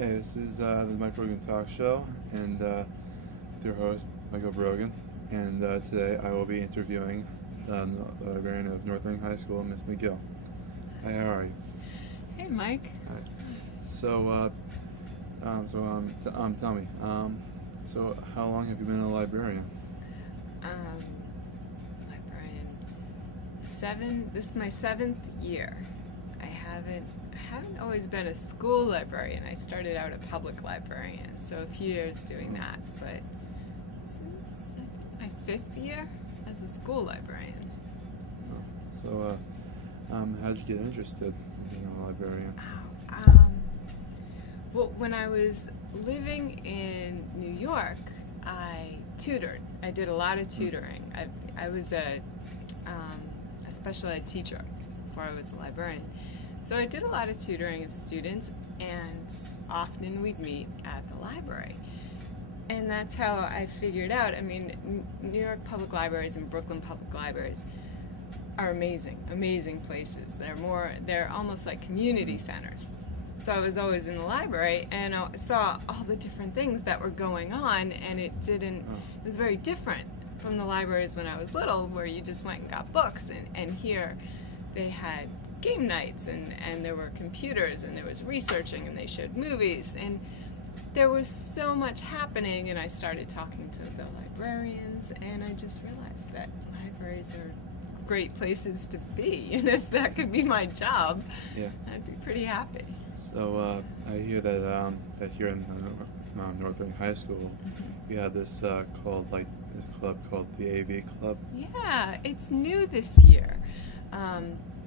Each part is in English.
Hey, this is the Mike Brogan Talk Show, and with your host, Mike Brogan. And today I will be interviewing the librarian of North Reading High School, Miss McGill. Hi, how are you? Hey, Mike. Hi. So, tell me, so how long have you been a librarian? Librarian. This is my 7th year. I haven't always been a school librarian. I started out a public librarian, so a few years doing that. But this is my 5th year as a school librarian. So, how did you get interested in being a librarian? Well, when I was living in New York, I tutored. I did a lot of tutoring. I was a special ed teacher before I was a librarian. So I did a lot of tutoring of students, and often we'd meet at the library. And that's how I figured out, I mean, New York public libraries and Brooklyn public libraries are amazing, amazing places. They're almost like community centers. So I was always in the library, and I saw all the different things that were going on, and it was very different from the libraries when I was little, where you just went and got books, and here they had game nights, and there were computers, and there was researching, and they showed movies, and there was so much happening. And I started talking to the librarians, and I just realized that libraries are great places to be, and if that could be my job, I'd be pretty happy. So I hear that here in North Reading High School, you have this this club called the AV Club. Yeah, it's new this year.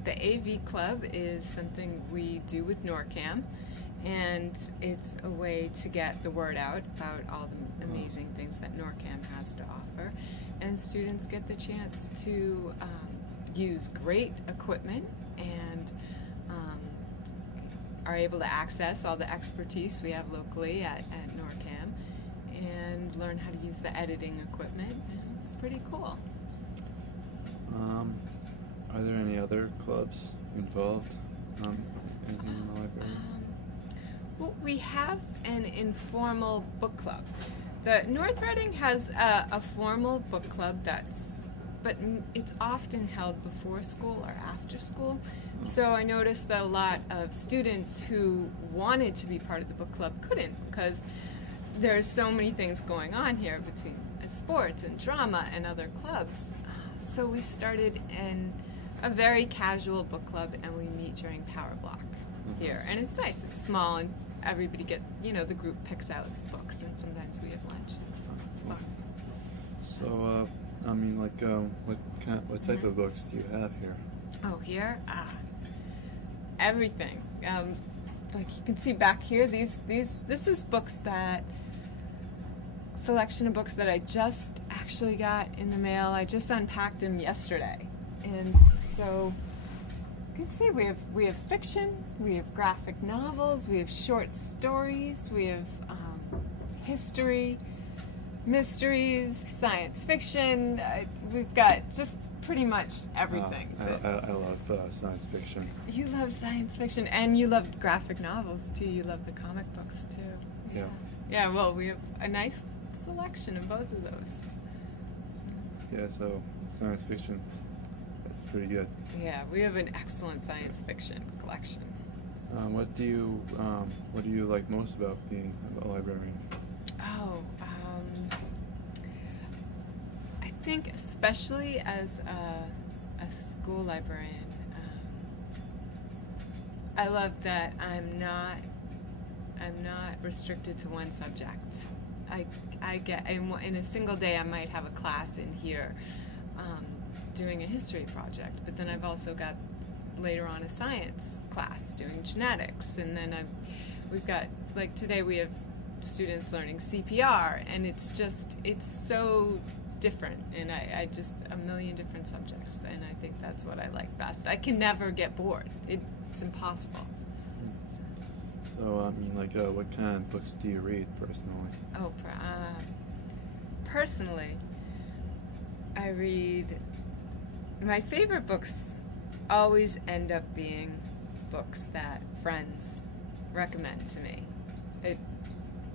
The AV Club is something we do with NORCAM, and it's a way to get the word out about all the amazing things that NORCAM has to offer. And students get the chance to use great equipment and are able to access all the expertise we have locally at NORCAM and learn how to use the editing equipment. And it's pretty cool. Are there any other clubs involved in the library? Well, we have an informal book club. The North Reading has a formal book club but it's often held before school or after school. So I noticed that a lot of students who wanted to be part of the book club couldn't, because there's so many things going on here between sports and drama and other clubs. So we started a very casual book club, and we meet during Power Block here. And it's nice. It's small, and everybody the group picks out books, and sometimes we have lunch. It's fun. So, I mean, what type of books do you have here? Oh, here? Everything. Like you can see back here, this is selection of books that I just actually got in the mail. I just unpacked them yesterday. And so you can see we have fiction, we have graphic novels, we have short stories, we have history, mysteries, science fiction. We've got just pretty much everything. I love science fiction. You love science fiction, and you love graphic novels too. You love the comic books too. Yeah. Yeah, well, we have a nice selection of both of those. Yeah, so science fiction, that's pretty good. Yeah, we have an excellent science fiction collection. What do you like most about being a librarian? I think especially as a school librarian, I love that I'm not restricted to one subject. I get in a single day I might have a class in here doing a history project, but then I've also got later on a science class doing genetics, and then we've got, like today we have students learning CPR, and it's so different, and I just a million different subjects, and I think that's what I like best. I can never get bored. It's impossible. So, I mean, what kind of books do you read personally? Oh, personally, I read, my favorite books always end up being books that friends recommend to me.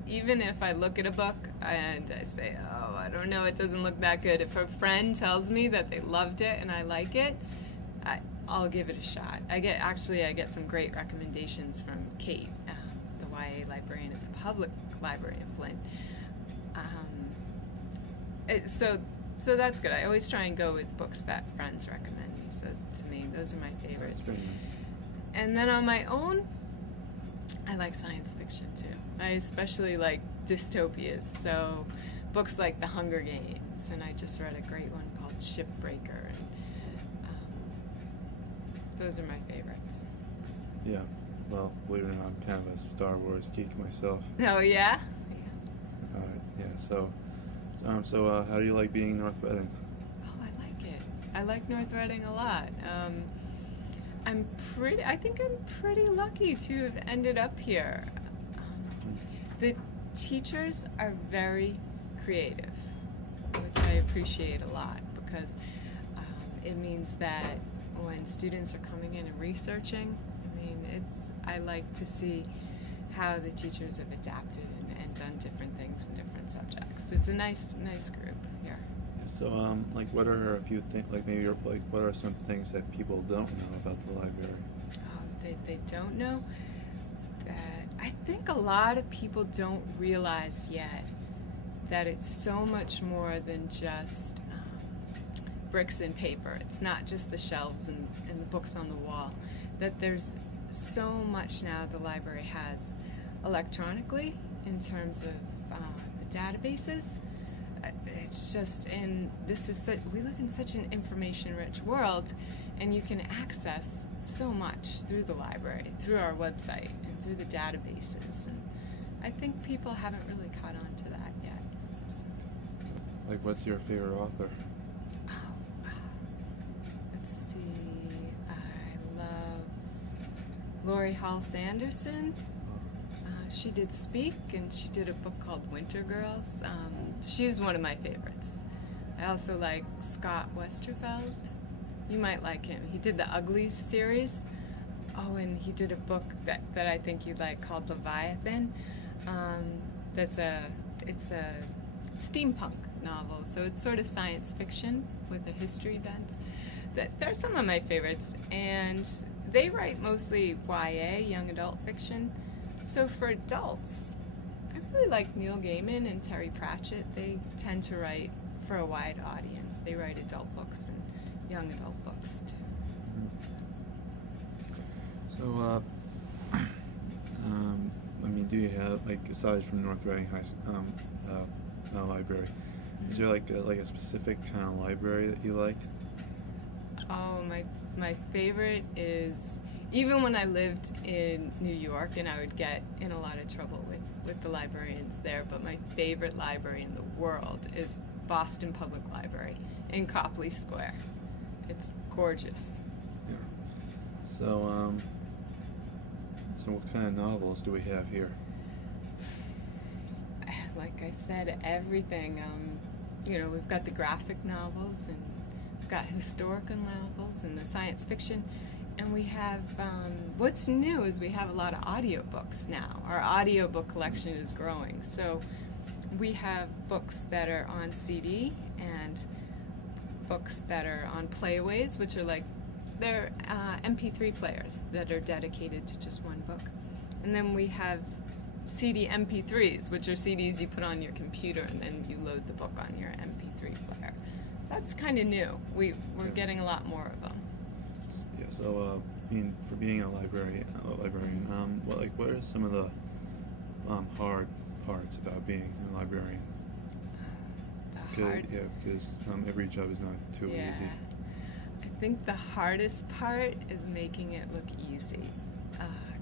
even if I look at a book and I say, oh, I don't know, it doesn't look that good, if a friend tells me that they loved it and I like it, I'll give it a shot. I get some great recommendations from Kate, the YA librarian at the Public Library in Flint. So that's good. I always try and go with books that friends recommend me. So to me, those are my favorites. That's very nice. And then on my own, I like science fiction too. I especially like dystopias. So books like The Hunger Games, and I just read a great one called Shipbreaker. And those are my favorites. Yeah. Well, believe it or not, I'm kind of a Star Wars geek myself. Oh yeah. Yeah. So how do you like being in North Reading? Oh, I like it. I like North Reading a lot. I think I'm pretty lucky to have ended up here. The teachers are very creative, which I appreciate a lot, because it means that when students are coming in and researching, I like to see how the teachers have adapted and done different things in different subjects. It's a nice group here. So, what are a few things, what are some things that people don't know about the library? They don't know that I think a lot of people don't realize yet that it's so much more than just bricks and paper. It's not just the shelves and the books on the wall. That there's so much now the library has electronically in terms of the databases. It's just, we live in such an information-rich world, and you can access so much through the library, through our website, and through the databases. And I think people haven't really caught on to that yet. So. Like, what's your favorite author? Let's see. I love Lori Hall Sanderson. She did Speak, and she did a book called Winter Girls. She's one of my favorites. I also like Scott Westerfeld. You might like him. He did the Uglies series. Oh, and he did a book that I think you'd like called Leviathan. It's a steampunk novel, so it's sort of science fiction with a history bent. They're some of my favorites, and they write mostly YA, young adult fiction. So for adults, I really like Neil Gaiman and Terry Pratchett. They tend to write for a wide audience. They write adult books and young adult books too. So, do you have, aside from North Reading Library, is there a specific kind of library that you like? Oh, my favorite is, even when I lived in New York, and I would get in a lot of trouble with the librarians there, but my favorite library in the world is Boston Public Library in Copley Square. It's gorgeous. Yeah. So what kind of novels do we have here? Like I said, everything. We've got the graphic novels, and we've got historical novels and the science fiction. And we have, what's new is we have a lot of audiobooks now. Our audiobook collection is growing. So we have books that are on CD and books that are on playaways, which are they're MP3 players that are dedicated to just one book. And then we have CD MP3s, which are CDs you put on your computer and then you load the book on your MP3 player. So that's kind of new. We're getting a lot more of them. Yeah. So for being a librarian, what are some of the hard parts about being a librarian? Because every job is not too easy. I think the hardest part is making it look easy,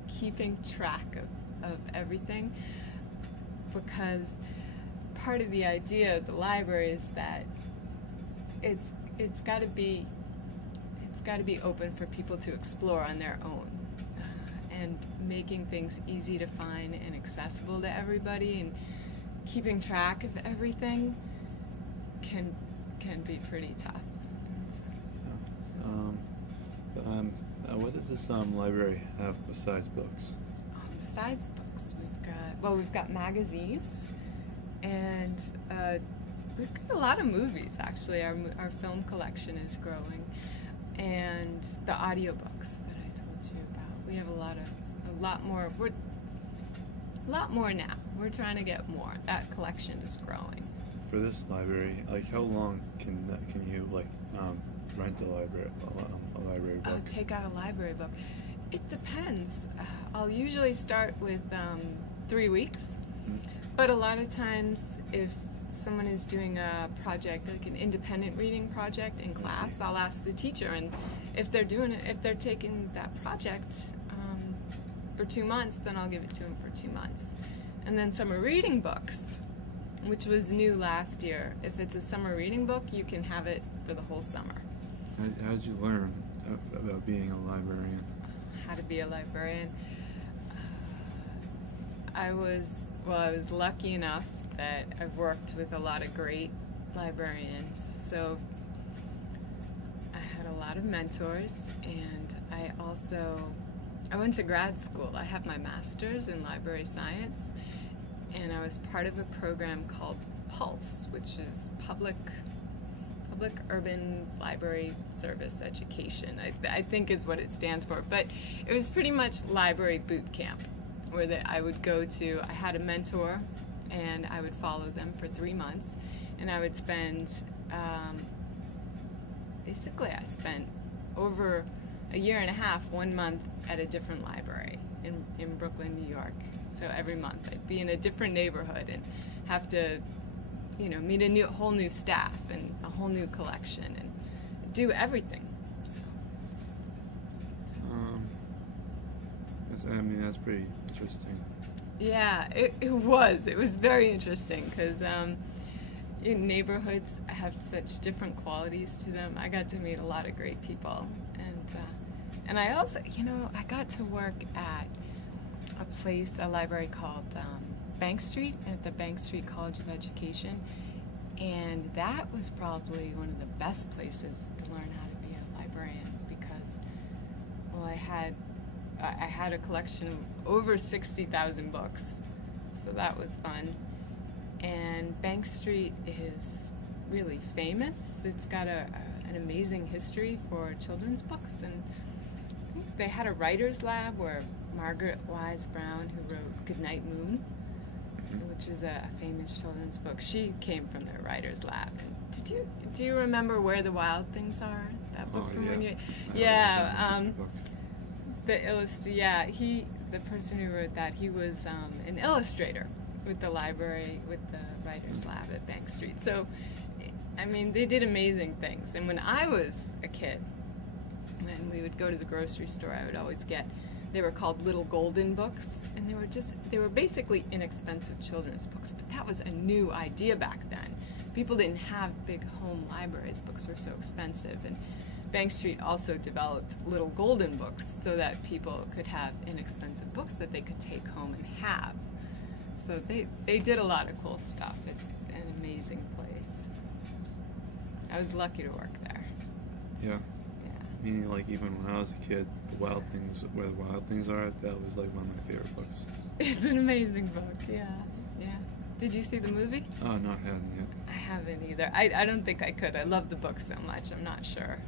keeping track of everything, because part of the idea of the library is that it's got to be open for people to explore on their own, and making things easy to find and accessible to everybody, and keeping track of everything can be pretty tough. What does this library have besides books? Besides books, we've well, we've got magazines, and we've got a lot of movies, actually. Our film collection is growing, and the audiobooks that I told you about. We have a lot more now. We're trying to get more. That collection is growing. For this library, like, how long can you rent a library book? Take out a library book. It depends. I'll usually start with 3 weeks, but a lot of times if someone is doing a project, like an independent reading project in class, I'll ask the teacher, and if they're taking that project for 2 months, then I'll give it to them for 2 months. And then summer reading books, which was new last year. If it's a summer reading book, you can have it for the whole summer. How did you learn about being a librarian? How to be a librarian? I was lucky enough that I've worked with a lot of great librarians. So I had a lot of mentors, and I went to grad school. I have my master's in library science, and I was part of a program called PULSE, which is Public Urban Library Service Education, I think is what it stands for. But it was pretty much library boot camp, where I would go to, I had a mentor, and I would follow them for 3 months, and I would spend, basically I spent over a year and a half, 1 month at a different library in Brooklyn, New York. So every month I'd be in a different neighborhood and have to, meet a whole new staff and a whole new collection and do everything. So. That's pretty interesting. Yeah, it was. It was very interesting because neighborhoods have such different qualities to them. I got to meet a lot of great people, and I also, I got to work at a library called Bank Street, at the Bank Street College of Education, and that was probably one of the best places to learn how to be a librarian because, well, I had a collection of over 60,000 books, so that was fun. And Bank Street is really famous. It's got an amazing history for children's books, and I think they had a writer's lab where Margaret Wise Brown, who wrote Goodnight Moon, which is a famous children's book, she came from their writer's lab. And do you remember Where the Wild Things Are? That book from when you... Yeah, the person who wrote that, he was an illustrator with the library, with the writer's lab at Bank Street. So, they did amazing things. And when I was a kid, when we would go to the grocery store, I would always get, they were called Little Golden books, and they were basically inexpensive children's books, but that was a new idea back then. People didn't have big home libraries. Books were so expensive, and Bank Street also developed Little Golden books so that people could have inexpensive books that they could take home and have. So they did a lot of cool stuff. It's an amazing place. So I was lucky to work there. Yeah. Meaning, even when I was a kid, Where the Wild Things Are, that was one of my favorite books. It's an amazing book, yeah. Did you see the movie? Oh, no, I haven't yet. I haven't either. I don't think I could. I love the book so much. I'm not sure.